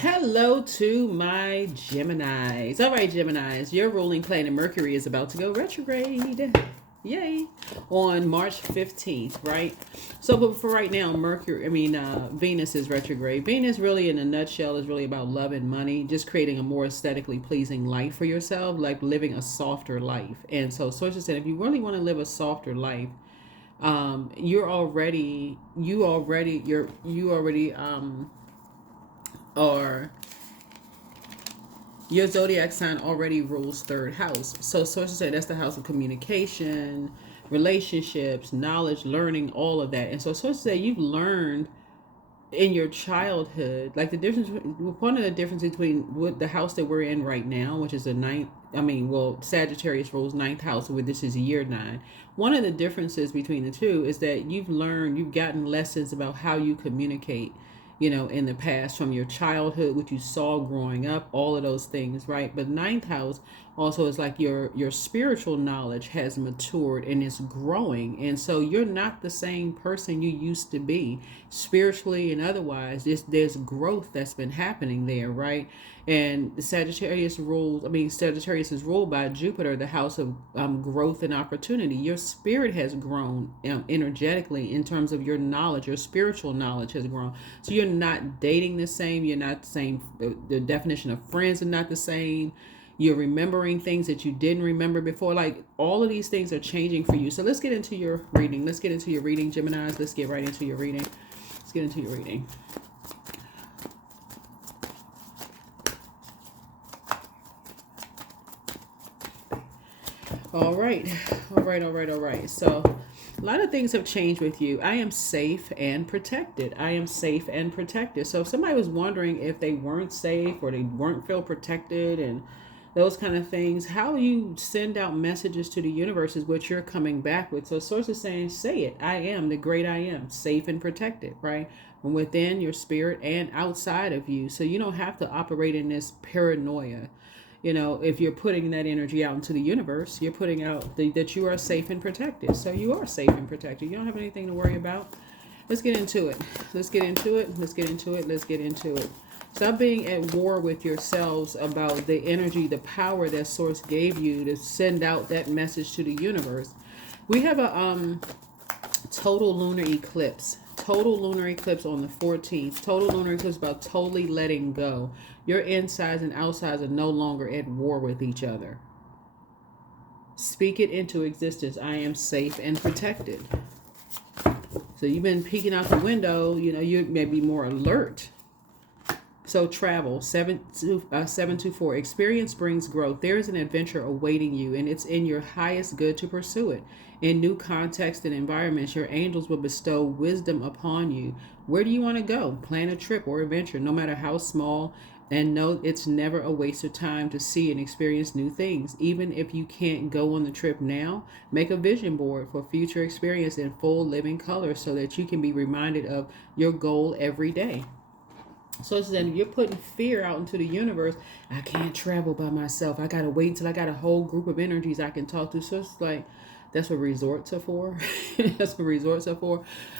Hello to my Geminis. All right, Geminis, your ruling planet Mercury is about to go retrograde. Yay. On March 15th, right? So, but for right now, Venus is retrograde. Venus, really, in a nutshell, is really about love and money, just creating a more aesthetically pleasing life for yourself, like living a softer life. And so, sources said, if you really want to live a softer life, you already are your zodiac sign already rules third house. So sources say that's the house of communication, relationships, knowledge, learning, all of that. And so sources say you've learned in your childhood, like one of the differences between what the house that we're in right now, which is the ninth, Sagittarius rules ninth house, where this is year 9. One of the differences between the two is that you've gotten lessons about how you communicate, in the past, from your childhood, what you saw growing up, all of those things, right? But ninth house also is like your spiritual knowledge has matured and is growing. And so you're not the same person you used to be, spiritually and otherwise. There's growth that's been happening there, right? And Sagittarius is ruled by Jupiter, the house of growth and opportunity. Your spirit has grown energetically in terms of your knowledge. Your spiritual knowledge has grown. So you're not dating the same. You're not the same. The definition of friends are not the same. You're remembering things that you didn't remember before. Like, all of these things are changing for you. So let's get into your reading. Geminis. Let's get right into your reading. Let's get into your reading. All right. So a lot of things have changed with you. I am safe and protected. So if somebody was wondering if they weren't safe or they weren't feel protected and those kind of things, how you send out messages to the universe is what you're coming back with. So sources saying, say it. I am the great I am, safe and protected, right? From within your spirit and outside of you. So you don't have to operate in this paranoia. If you're putting that energy out into the universe, you're putting out that you are safe and protected. So you are safe and protected. You don't have anything to worry about. Let's get into it. Stop being at war with yourselves about the energy, the power that source gave you to send out that message to the universe. We have a total lunar eclipse. Total lunar eclipse on the 14th. Total lunar eclipse about totally letting go. Your insides and outsides are no longer at war with each other. Speak it into existence. I am safe and protected. So you've been peeking out the window. You may be more alert. So travel, 724. Experience brings growth. There is an adventure awaiting you, and it's in your highest good to pursue it. In new contexts and environments, your angels will bestow wisdom upon you. Where do you want to go? Plan a trip or adventure, no matter how small, and know it's never a waste of time to see and experience new things. Even if you can't go on the trip now, make a vision board for future experience in full living color so that you can be reminded of your goal every day. So it's then you're putting fear out into the universe. I can't travel by myself. I got to wait until I got a whole group of energies I can talk to. So it's like, that's what resorts are for.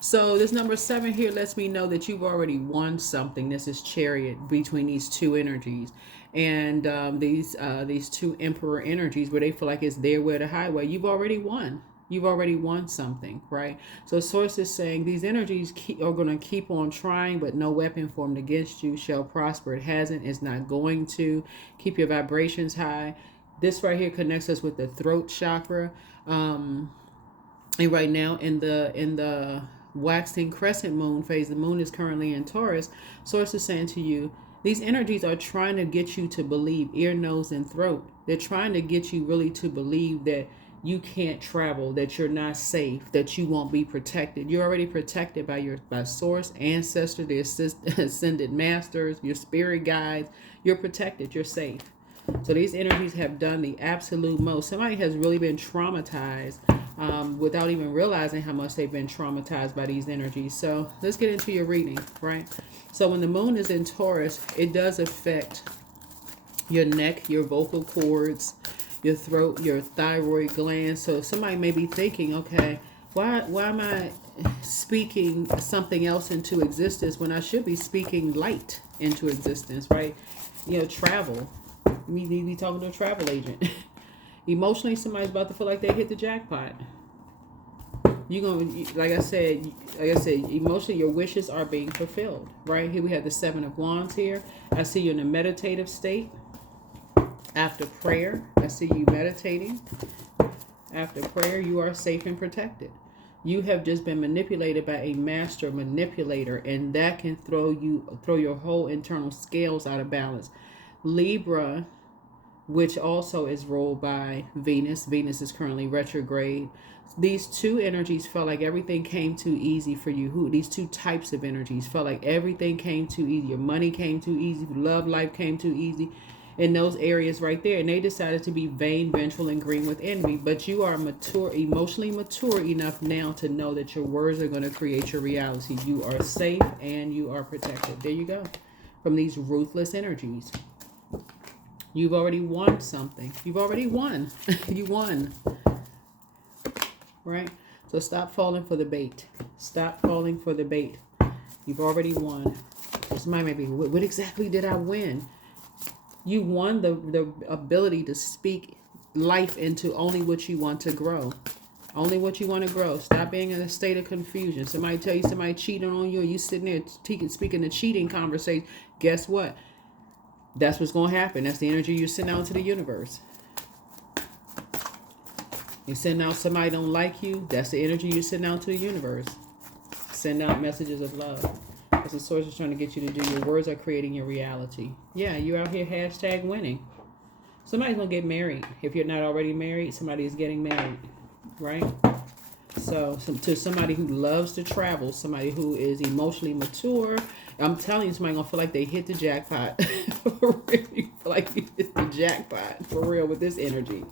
So this number 7 here lets me know that you've already won something. This is Chariot between these two energies. And these two Emperor energies where they feel like it's their way or the highway. You've already won. You've already won something, right? So source is saying these energies are going to keep on trying, but no weapon formed against you shall prosper. It hasn't. It's not going to. Keep your vibrations high. This right here connects us with the throat chakra. And right now in the waxing crescent moon phase, the moon is currently in Taurus. Source is saying to you, these energies are trying to get you to believe, ear, nose, and throat. They're trying to get you really to believe that you can't travel, that you're not safe, that you won't be protected. You're already protected by source, ancestors, the ascended masters, your spirit guides. You're protected. You're safe. So these energies have done the absolute most. Somebody has really been traumatized without even realizing how much they've been traumatized by these energies. So let's get into your reading, right? So when the moon is in Taurus, it does affect your neck, your vocal cords, your throat, your thyroid gland. So somebody may be thinking, okay, why am I speaking something else into existence when I should be speaking light? into existence, right? You know, travel. You need to be talking to a travel agent. Emotionally, somebody's about to feel like they hit the jackpot. You're gonna, emotionally, your wishes are being fulfilled, right? Here we have the Seven of Wands here. I see you in a meditative state. After prayer, I see you meditating. After prayer, you are safe and protected. You have just been manipulated by a master manipulator, and that can throw your whole internal scales out of balance. Libra, which also is ruled by Venus. Venus is currently retrograde. These two energies felt like everything came too easy for you. These two types of energies felt like everything came too easy. Your money came too easy. Love life came too easy. In those areas right there, and they decided to be vain, vengeful, and green with envy. But you are mature, emotionally mature enough now to know that your words are going to create your reality. You are safe and you are protected. There you go. From these ruthless energies. You've already won something. You've already won. You won. Right? So stop falling for the bait. Stop falling for the bait. You've already won. Somebody may be, what exactly did I win? You won the ability to speak life into only what you want to grow. Only what you want to grow. Stop being in a state of confusion. Somebody tell you somebody cheating on you, and you sitting there speaking the cheating conversation. Guess what? That's what's going to happen. That's the energy you're sending out to the universe. You're sending out somebody don't like you. That's the energy you're sending out to the universe. Send out messages of love. That's the source is trying to get you to do. Your words are creating your reality. Yeah, you're out here hashtag winning. Somebody's going to get married. If you're not already married, somebody is getting married. Right? So to somebody who loves to travel, somebody who is emotionally mature, I'm telling you, somebody going to feel like they hit the jackpot. For real. You feel like you hit the jackpot. For real with this energy.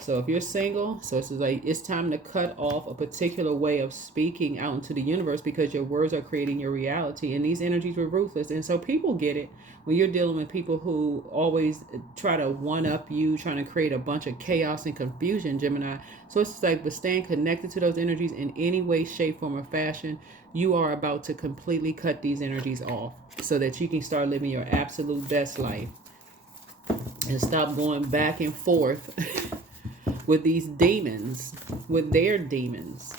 So if you're single, so it's like it's time to cut off a particular way of speaking out into the universe because your words are creating your reality. And these energies were ruthless. And so people get it when you're dealing with people who always try to one-up you, trying to create a bunch of chaos and confusion, Gemini. So it's like, but staying connected to those energies in any way, shape, form, or fashion, you are about to completely cut these energies off so that you can start living your absolute best life and stop going back and forth with these demons, with their demons,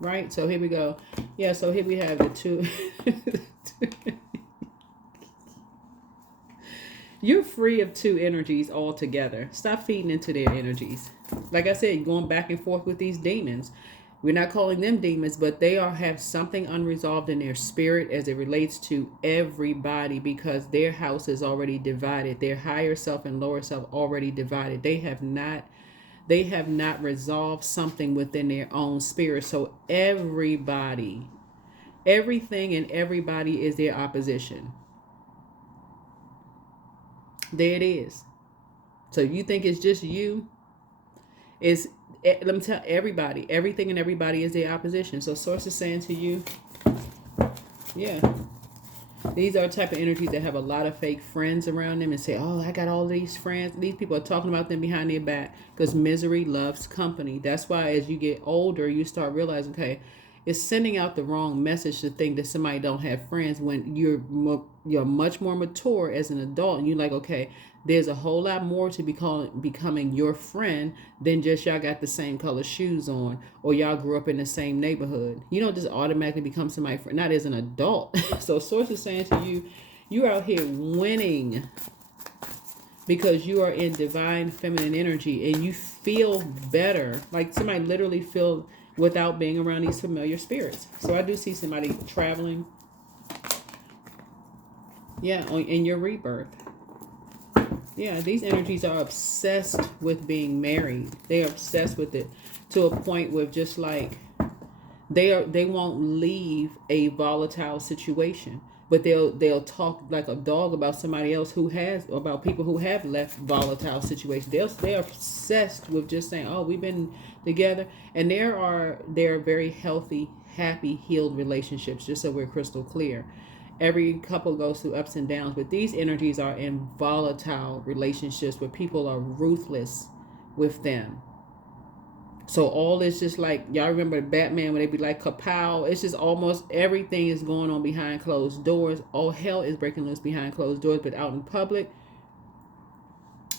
right? So here we go. Yeah, so here we have the two. You're free of two energies altogether. Stop feeding into their energies. Like I said, going back and forth with these demons. We're not calling them demons, but they have something unresolved in their spirit as it relates to everybody because their house is already divided. Their higher self and lower self already divided. They have not resolved something within their own spirit. So everybody, everything and everybody is their opposition. There it is. So you think it's just you? Let me tell everybody, everything and everybody is their opposition. So source is saying to you, yeah, these are the type of energies that have a lot of fake friends around them and say, oh, I got all these friends. These people are talking about them behind their back because misery loves company. That's why as you get older, you start realizing, okay, it's sending out the wrong message to think that somebody don't have friends when you're much more mature as an adult. And you're like, okay, there's a whole lot more to becoming your friend than just y'all got the same color shoes on or y'all grew up in the same neighborhood. You don't just automatically become somebody's friend, not as an adult. So source is saying to you, you're out here winning because you are in divine feminine energy and you feel better. Like somebody literally feel without being around these familiar spirits. So I do see somebody traveling. Yeah, in your rebirth. Yeah, these energies are obsessed with being married. They are obsessed with it to a point where just like they won't leave a volatile situation, but they'll talk like a dog about somebody else about people who have left volatile situations. They're obsessed with just saying, oh, we've been together. And there are very healthy, happy, healed relationships, just so we're crystal clear. Every couple goes through ups and downs, but these energies are in volatile relationships where people are ruthless with them. So all is just like, y'all remember Batman when they be like kapow? It's just almost everything is going on behind closed doors. All hell is breaking loose behind closed doors, but out in public,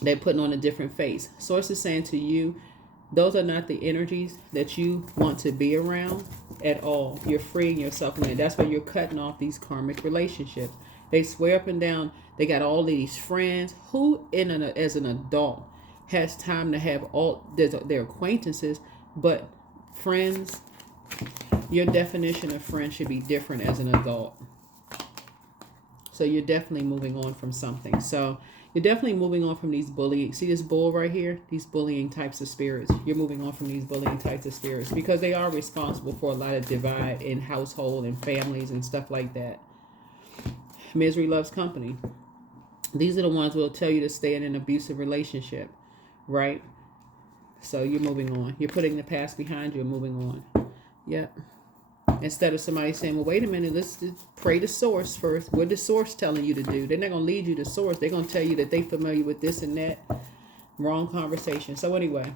they're putting on a different face. Source is saying to you, those are not the energies that you want to be around at all. You're freeing yourself from it. That's why you're cutting off these karmic relationships. They swear up and down they got all these friends. Who as an adult has time to have all their acquaintances, but friends? Your definition of friend should be different as an adult. So you're definitely moving on from something. So you're definitely moving on from these bullying. See this bull right here? These bullying types of spirits. You're moving on from these bullying types of spirits because they are responsible for a lot of divide in household and families and stuff like that. Misery loves company. These are the ones who will tell you to stay in an abusive relationship, right? So you're moving on. You're putting the past behind you and moving on. Yep. Instead of somebody saying, well, wait a minute, let's just pray to source first. What the source telling you to do? They're not going to lead you to source. They're going to tell you that they're familiar with this and that. Wrong conversation. So anyway,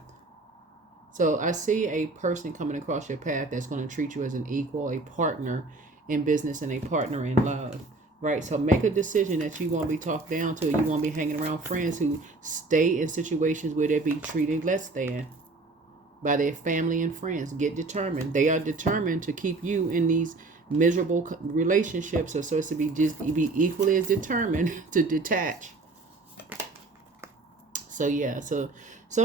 so I see a person coming across your path that's going to treat you as an equal, a partner in business and a partner in love. Right, so make a decision that you won't be talked down to. You won't be hanging around friends who stay in situations where they be treated less than by their family and friends. Get determined. They are determined to keep you in these miserable relationships. So it's to be equally as determined to detach. So yeah, so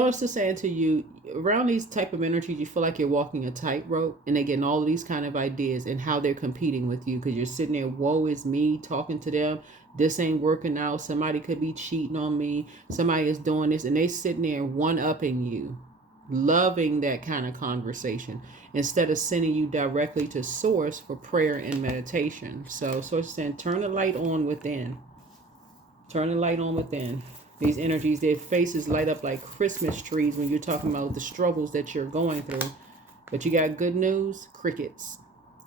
it's just saying to you, around these type of energies, you feel like you're walking a tightrope, and they're getting all of these kind of ideas and how they're competing with you because you're sitting there, woe is me, talking to them. This ain't working out. Somebody could be cheating on me. Somebody is doing this, and they sitting there one-upping you, loving that kind of conversation instead of sending you directly to source for prayer and meditation. So source is saying, turn the light on within. Turn the light on within. These energies, their faces light up like Christmas trees when you're talking about the struggles that you're going through. But you got good news, crickets.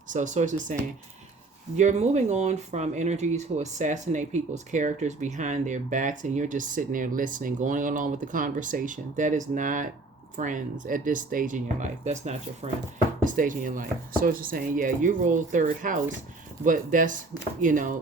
So source is saying, you're moving on from energies who assassinate people's characters behind their backs, and you're just sitting there listening, going along with the conversation. That is not friends at this stage in your life. That's not your friend at this stage in your life. Source is saying, yeah, you roll third house, but that's,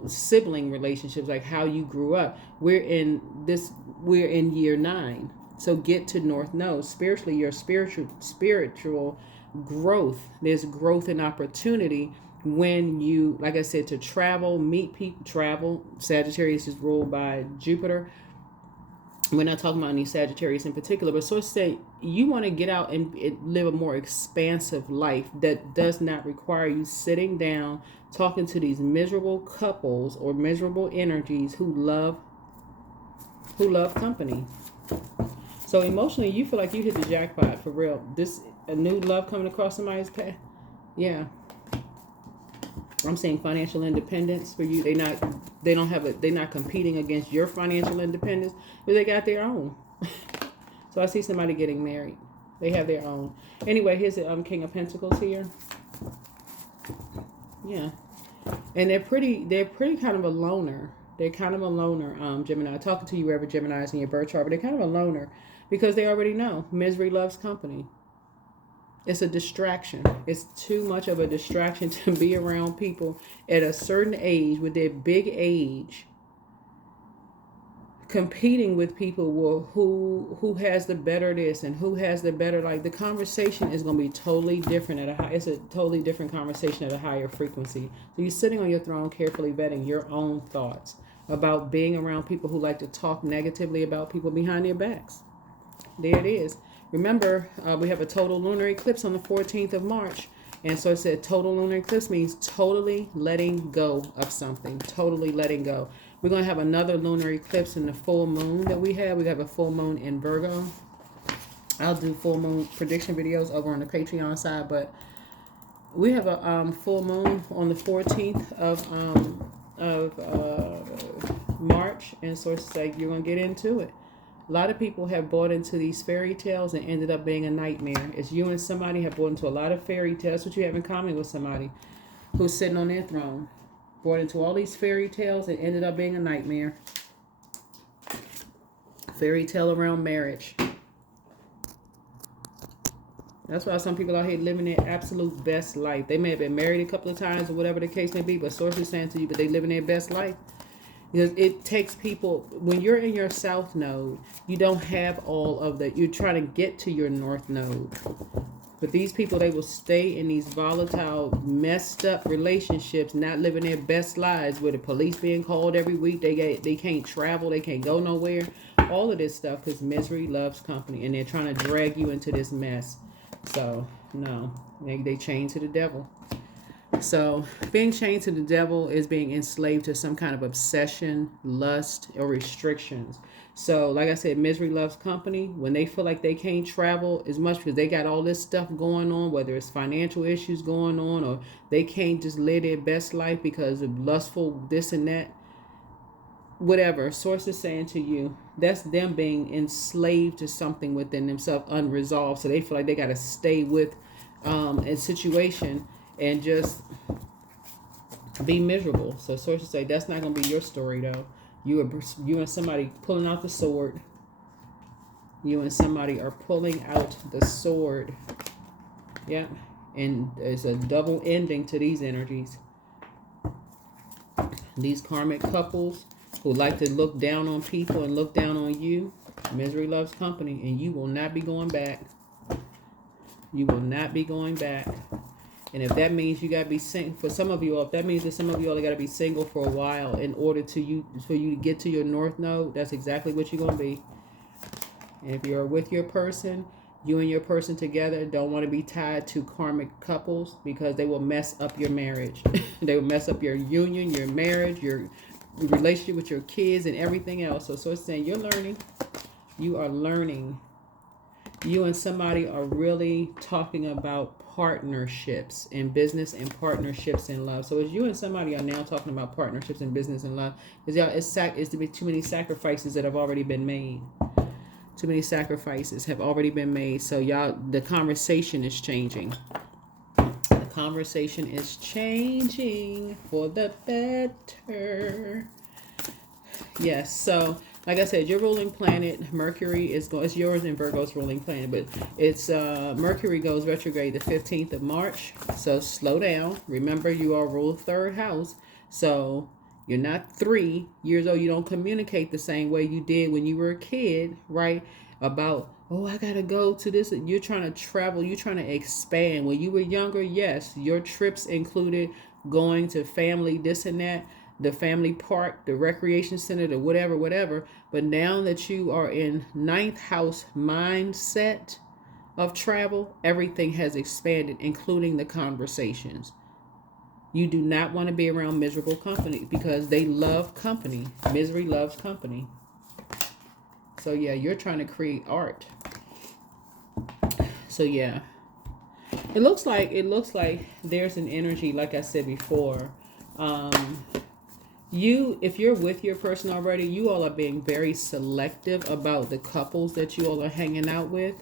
sibling relationships, like how you grew up. We're in year 9. So get to North Node. Spiritually, your spiritual growth. There's growth and opportunity when you, like I said, to travel, meet people, travel. Sagittarius is ruled by Jupiter. We're not talking about any Sagittarius in particular, but so to say, you want to get out and live a more expansive life that does not require you sitting down talking to these miserable couples or miserable energies who love company. So emotionally, you feel like you hit the jackpot for real. This a new love coming across somebody's path. Yeah. I'm saying financial independence for you. They're not competing against your financial independence, but they got their own. So I see somebody getting married. They have their own. Anyway, here's the King of Pentacles here. Yeah. And they're pretty kind of a loner. They're kind of a loner, Gemini. Talking to you wherever Gemini is in your birth chart, but they're kind of a loner because they already know misery loves company. It's a distraction. It's too much of a distraction to be around people at a certain age with their big age, competing with people who has the better this and who has the better, like the conversation is going to be totally different it's a totally different conversation at a higher frequency. So you're sitting on your throne carefully vetting your own thoughts about being around people who like to talk negatively about people behind their backs. There it is. Remember, we have a total lunar eclipse on the 14th of March. And so it said total lunar eclipse means totally letting go of something. Totally letting go. We're going to have another lunar eclipse in the full moon that we have. We have a full moon in Virgo. I'll do full moon prediction videos over on the Patreon side. But we have a full moon on the 14th of March. And so it's like you're going to get into it. A lot of people have bought into these fairy tales and ended up being a nightmare. It's you and somebody have bought into a lot of fairy tales. That's what you have in common with somebody who's sitting on their throne. Bought into all these fairy tales and ended up being a nightmare. Fairy tale around marriage. That's why some people out here living their absolute best life. They may have been married a couple of times or whatever the case may be, but sources saying to you, but they living their best life. Because it takes people, when you're in your south node, you don't have all of the, you're trying to get to your north node. But these people, they will stay in these volatile, messed up relationships, not living their best lives, with the police being called every week. They can't travel, they can't go nowhere. All of this stuff, because misery loves company, and they're trying to drag you into this mess. So, no, they chained to the devil. So, being chained to the devil is being enslaved to some kind of obsession, lust, or restrictions. So, like I said, misery loves company. When they feel like they can't travel as much because they got all this stuff going on, whether it's financial issues going on, or they can't just live their best life because of lustful this and that, whatever, source is saying to you, that's them being enslaved to something within themselves, unresolved. So they feel like they got to stay with a situation and just be miserable. So sources say that's not going to be your story, though. You and somebody pulling out the sword. You and somebody are pulling out the sword. Yeah. And there's a double ending to these energies. These karmic couples who like to look down on people and look down on you. Misery loves company, and you will not be going back. You will not be going back. And if that means you got to be single, for some of you all, if that means that some of you all got to be single for a while in order for you to get to your north node, that's exactly what you're going to be. And if you're with your person, you and your person together don't want to be tied to karmic couples, because they will mess up your marriage. They will mess up your union, your marriage, your relationship with your kids, and everything else. So it's saying you're learning. You are learning. You and somebody are really talking about partnerships in business and partnerships in love. So as you and somebody are now talking about partnerships in business and love, because y'all, it's to be too many sacrifices that have already been made. Too many sacrifices have already been made. So y'all, the conversation is changing. The conversation is changing for the better. Yes. So like I said, your ruling planet, Mercury, it's yours and Virgo's ruling planet, but it's Mercury goes retrograde the 15th of March. So slow down. Remember, you are ruled third house. So you're not 3 years old. You don't communicate the same way you did when you were a kid, right? About, oh, I got to go to this. You're trying to travel. You're trying to expand. When you were younger, yes, your trips included going to family, this and that, the family park, the recreation center, the whatever. But now that you are in 9th house mindset of travel, everything has expanded, including the conversations. You do not want to be around miserable company, because they love company. Misery loves company. So yeah, you're trying to create art. So yeah, it looks like there's an energy, like I said before. If you're with your person already, you all are being very selective about the couples that you all are hanging out with,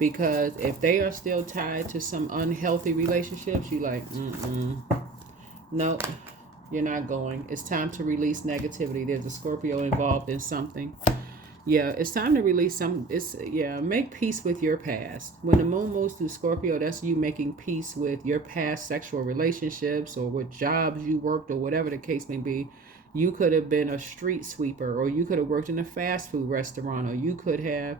because if they are still tied to some unhealthy relationships, you like, no, you're not going. It's time to release negativity. There's a Scorpio involved in something. Yeah, it's time to release make peace with your past. When the moon moves through Scorpio, that's you making peace with your past sexual relationships, or with jobs you worked, or whatever the case may be. You could have been a street sweeper, or you could have worked in a fast food restaurant, or you could have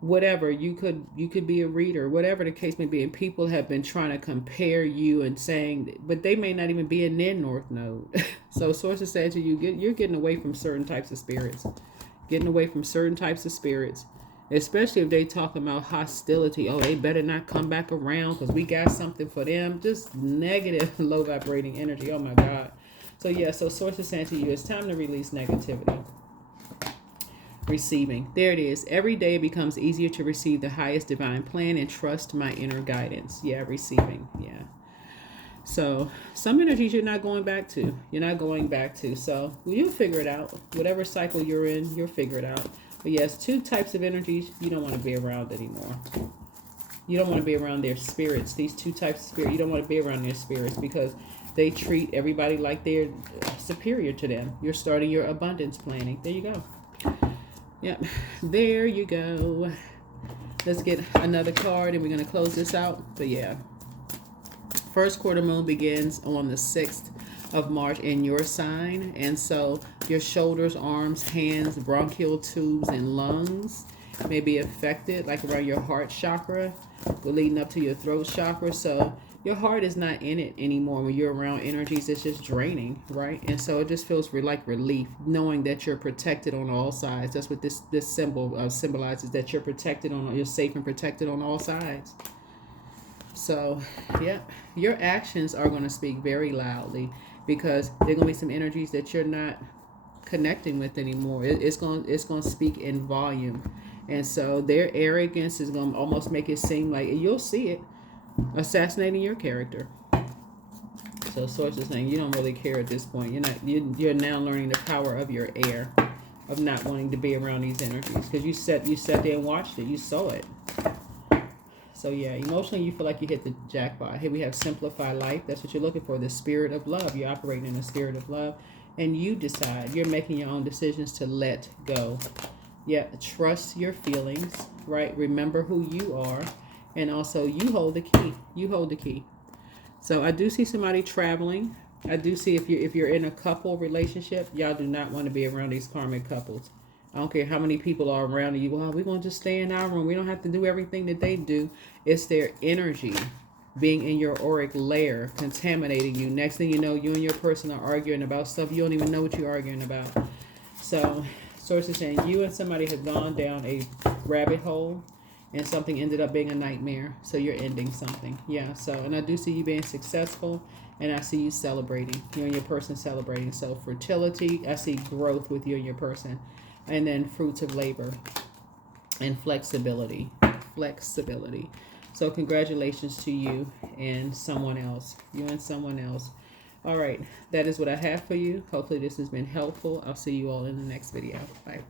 whatever, you could be a reader, whatever the case may be. And people have been trying to compare you and saying, but they may not even be in their north node. So sources say to you, you're getting away from certain types of spirits. Getting away from certain types of spirits, especially if they talk about hostility. Oh, they better not come back around because we got something for them. Just negative, low vibrating energy. Oh my God. So yeah, so sources saying to you, it's time to release negativity. Receiving. There it is. Every day it becomes easier to receive the highest divine plan and trust my inner guidance. Yeah, receiving. Yeah. So some energies you're not going back to. So you'll figure it out. Whatever cycle you're in, you'll figure it out. But yes, 2 types of energies you don't want to be around anymore. You don't want to be around their spirits. These 2 types of spirit, you don't want to be around their spirits, because they treat everybody like they're superior to them. You're starting your abundance planning. There you go. Yep. There you go. Let's get another card and we're going to close this out. But yeah, first quarter moon begins on the 6th of March in your sign. And so your shoulders, arms, hands, bronchial tubes, and lungs may be affected, like around your heart chakra, leading up to your throat chakra. So your heart is not in it anymore. When you're around energies, it's just draining, right? And so it just feels like relief, knowing that you're protected on all sides. That's what this symbol symbolizes, that you're protected you're safe and protected on all sides. So, yeah, your actions are going to speak very loudly, because there are going to be some energies that you're not connecting with anymore. It's going to speak in volume. And so their arrogance is going to almost make it seem like, you'll see it, assassinating your character. So Source is saying you don't really care at this point. You're now learning the power of your air, of not wanting to be around these energies, because you sat there and watched it. You saw it. So yeah, emotionally you feel like you hit the jackpot. Here we have simplify life. That's what you're looking for, the spirit of love. You're operating in the spirit of love, and you decide. You're making your own decisions to let go. Yeah, trust your feelings, right? Remember who you are, and also you hold the key. You hold the key. So I do see somebody traveling. I do see if you're in a couple relationship, y'all do not want to be around these karmic couples. I don't care how many people are around you. Well, we're going to just stay in our room. We don't have to do everything that they do. It's their energy being in your auric layer, contaminating you. Next thing you know, you and your person are arguing about stuff you don't even know what you're arguing about. So Source is saying you and somebody have gone down a rabbit hole, and something ended up being a nightmare. So you're ending something. Yeah, so, and I do see you being successful, and I see you celebrating. You and your person celebrating. So fertility, I see growth with you and your person. And then fruits of labor and flexibility. So congratulations to you and someone else. You and someone else. All right. That is what I have for you. Hopefully this has been helpful. I'll see you all in the next video. Bye.